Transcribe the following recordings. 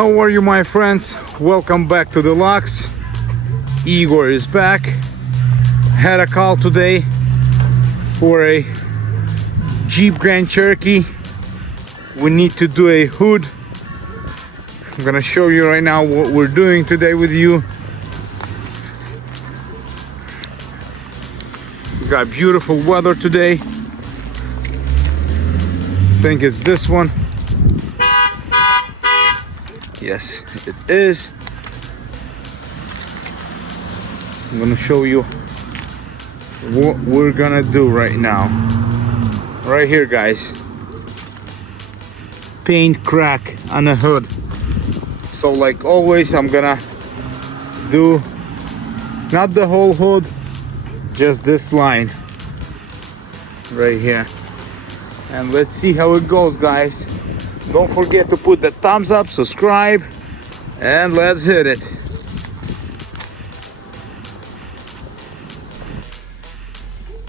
How are you, my friends? Welcome back to DELUXE. Igor is back. Had a call today for a Jeep Grand Cherokee. We need to do a hood. I'm gonna show you right now what we're doing today with you. We got beautiful weather today. I think it's this one. Yes, it is. I'm gonna show you what we're gonna do right now. Right here, guys. Paint crack on the hood. So like always, I'm gonna do not the whole hood, just this line right here. And let's see how it goes, guys. Don't forget to put the thumbs up, subscribe, and let's hit it.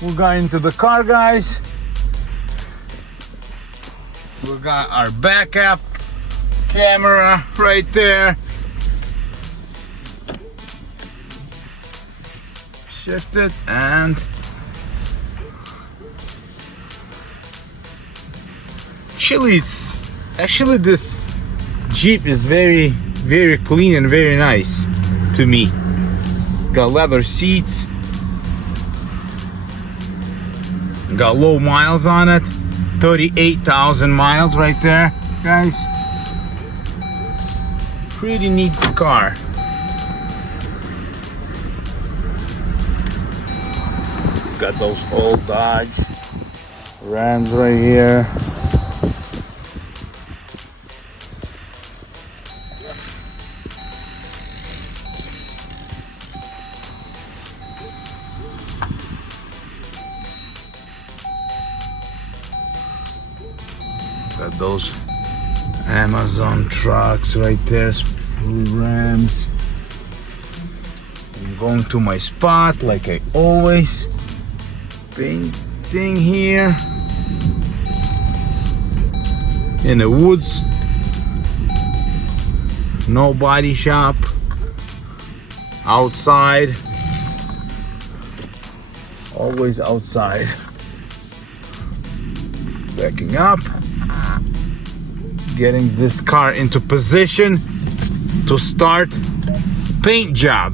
We got into the car, guys. We got our backup camera right there. Shift it and actually this Jeep is very clean and very nice to me. Got leather seats. Got low miles on it. 38,000 miles right there, guys. Pretty neat car. Got those old Dodge Rams right here. Got those Amazon trucks right there, Rams. I'm going to my spot like I always. Painting here in the woods. No body shop. Outside. Always outside. Backing up. Getting this car into position to start paint job.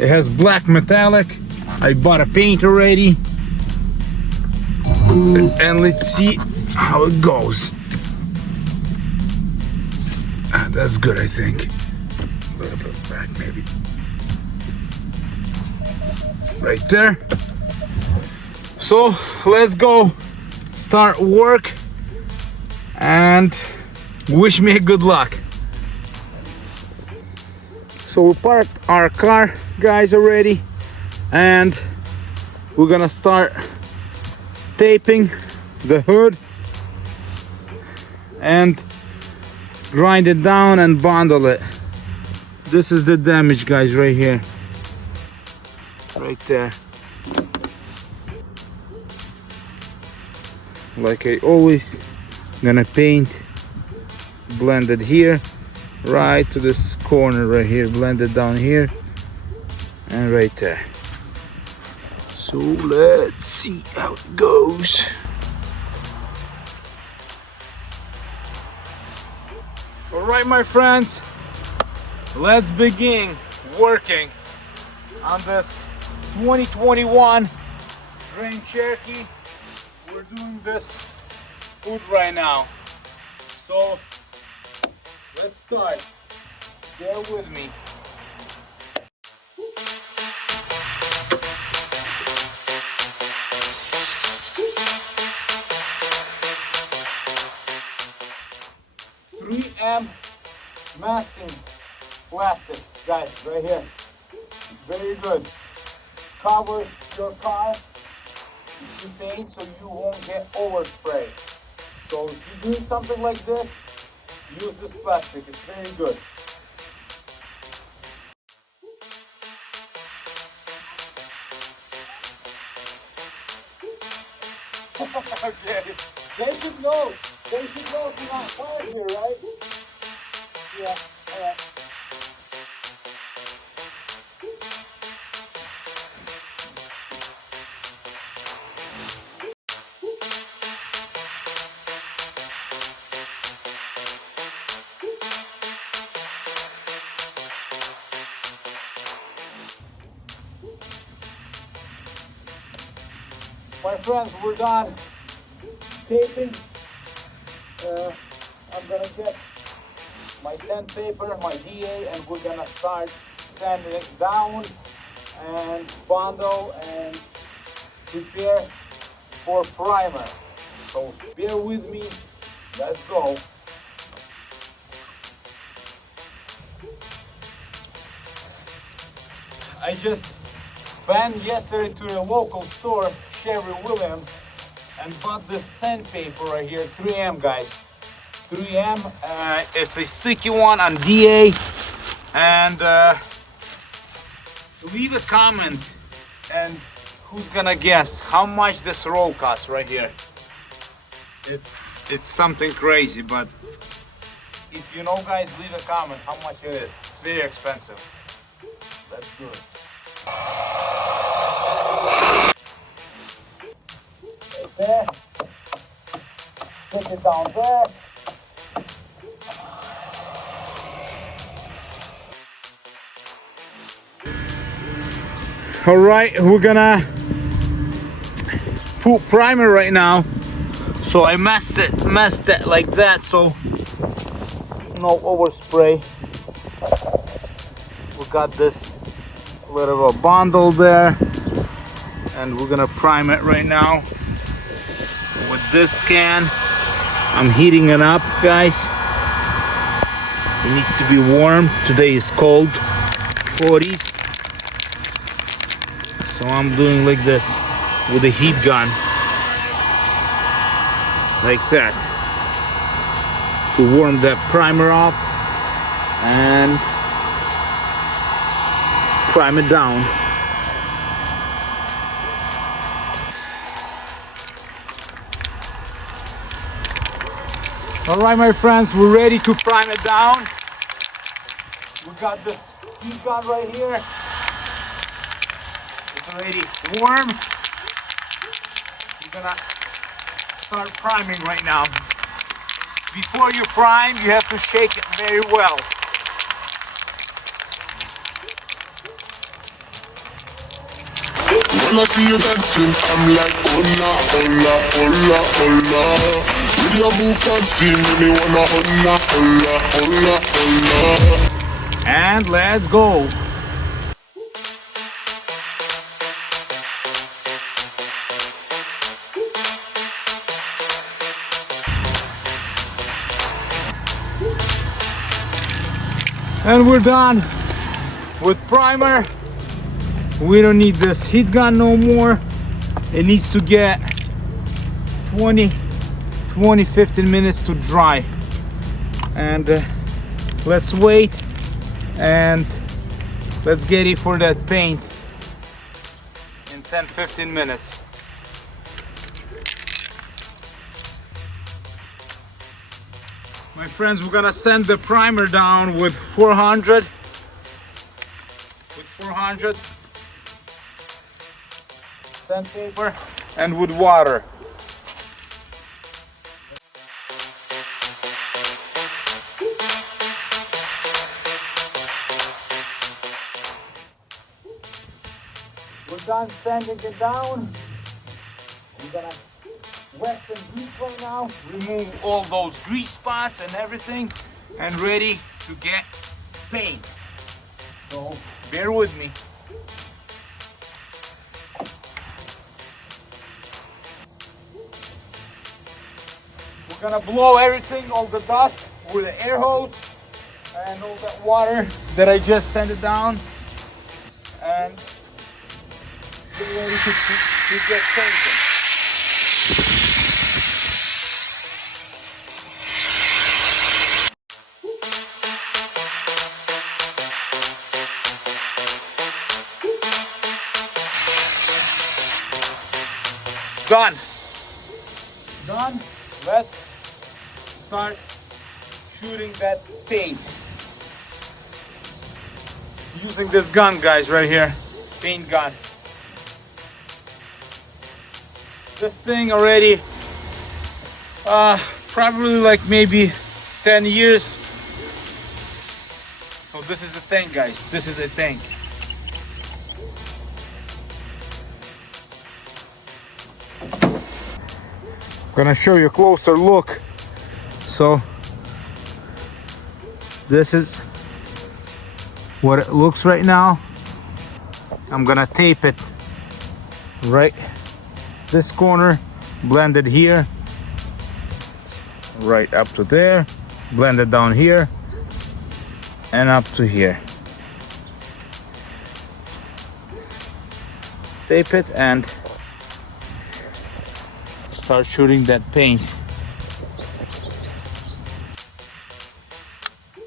It has black metallic. I bought a paint already. And let's see how it goes. That's good, I think. A little bit back, maybe. Right there. So let's go start work and wish me good luck. So we parked our car, guys, already, and we're gonna start taping the hood and grind it down and bundle it. This is the damage, guys, right here, right there. Like I always gonna paint, blend it here, right to this corner right here, blend it down here and right there. So let's see how it goes. All right, my friends, let's begin working on this 2021 Grand Cherokee. We're doing this hood right now, so let's start. Bear with me. .3M masking plastic, guys, right here. Very good. Cover your car if you paint so you won't get overspray. So if you're doing something like this, use this plastic. It's very good. Okay, they should know They should go to my flag here, right? Yeah, alright. My friends, we're done taping. I'm gonna get my sandpaper, my DA, and we're gonna start sanding it down and bundle and prepare for primer. So bear with me, let's go. I just went yesterday to the local store, Sherry Williams, and bought this sandpaper right here, 3M guys. 3M, it's a sticky one on DA, and leave a comment and who's gonna guess how much this roll costs right here. It's something crazy, but if you know guys, leave a comment how much it is. It's very expensive. Let's do it. Right there. Stick it down there. All right, we're gonna put primer right now. So I messed it like that, so no overspray. We got this little of a bundle there, and we're gonna prime it right now with this can. I'm heating it up, guys. It needs to be warm. Today is cold, 40s. So I'm doing like this with a heat gun, like that, to warm that primer off and prime it down. All right, my friends, we're ready to prime it down. We got this heat gun right here. It's already warm. We're gonna start priming right now. Before you prime, you have to shake it very well. When I see you dancing, I'm like, hola, hola, hola, hola. With your move fancy, make me wanna hola, hola, hola, hola. And let's go. And we're done with primer. We don't need this heat gun no more. It needs to get 15 minutes to dry. And let's wait and let's get it for that paint in 10-15 minutes. My friends, we're gonna send the primer down with 400. Sandpaper and with water. We're done sanding it down. We're gonna wet some grease right now. Remove all those grease spots and everything, and ready to get paint. So bear with me. We're gonna blow everything, all the dust, with the air hose and all that water that I just sent it down, and get ready to get painted. Done. Let's start shooting that paint using this gun, guys, right here, paint gun. This thing already probably like maybe 10 years. So this is a tank, guys, this is a tank. I'm gonna show you a closer look. So this is what it looks right now. I'm gonna tape it right this corner, blend it here, right up to there, blend it down here, and up to here. Tape it and start shooting that paint.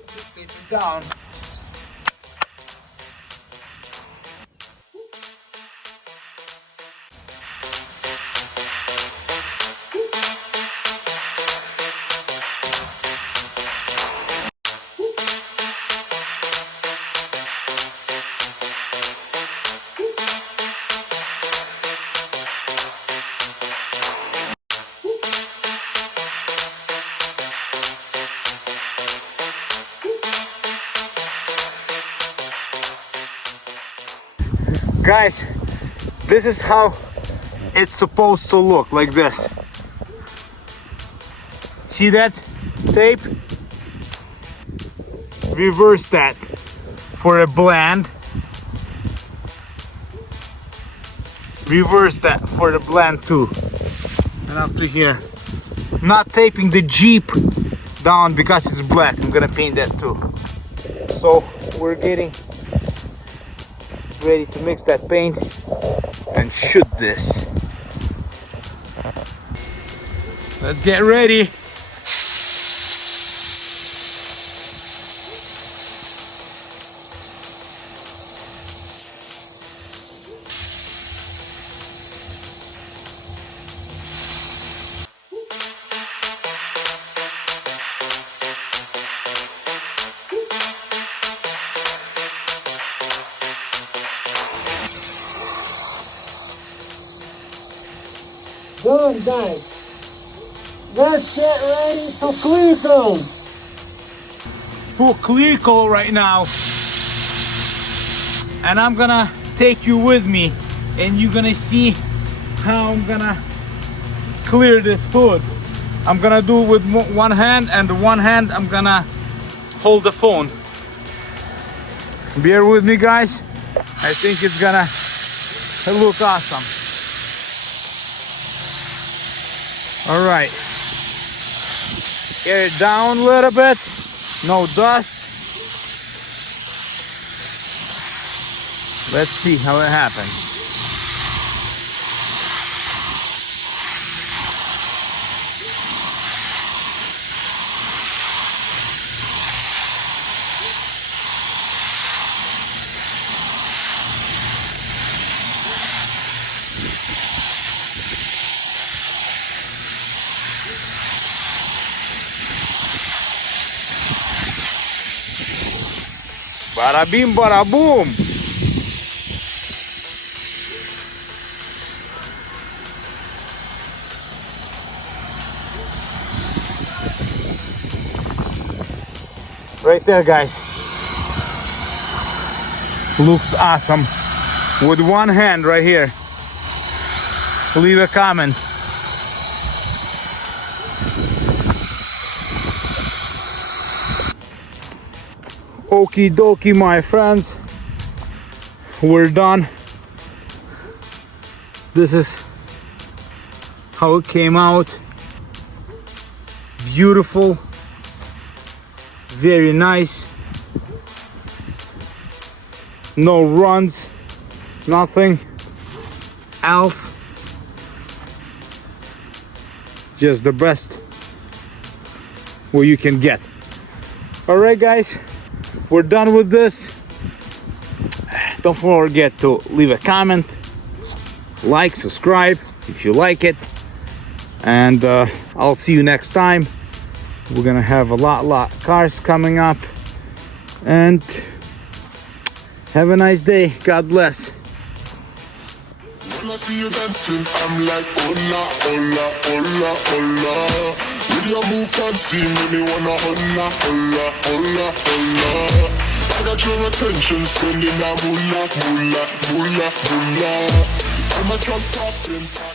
Just tape it down. Guys, this is how it's supposed to look, like this. See that tape? Reverse that for a blend. Reverse that for the blend too. And up to here. Not taping the Jeep down because it's black. I'm gonna paint that too. So we're getting ready to mix that paint and shoot this. Let's get ready. Done, guys. Let's get ready to clear coat. Full clear coat right now. And I'm gonna take you with me and you're gonna see how I'm gonna clear this hood. I'm gonna do it with one hand, and the one hand I'm gonna hold the phone. Bear with me, guys. I think it's gonna look awesome. All right, get it down a little bit, no dust. Let's see how it happens. Bada bing, bada boom. Right there, guys. Looks awesome. With one hand right here. Leave a comment. Okie dokie, my friends, we're done. This is how it came out. Beautiful, very nice. No runs, nothing else. Just the best what you can get. All right, guys. We're done with this. Don't forget to leave a comment, like, subscribe if you like it, and I'll see you next time. We're gonna have a lot cars coming up. And have a nice day. God bless. When I see you dancing, I'm like, hola, hola, hola, hola. With your move fancy, make me wanna hola, hola, hola, hola. I got your attention, spending that moolah, moolah, moolah, moolah. I'm a trunk popping.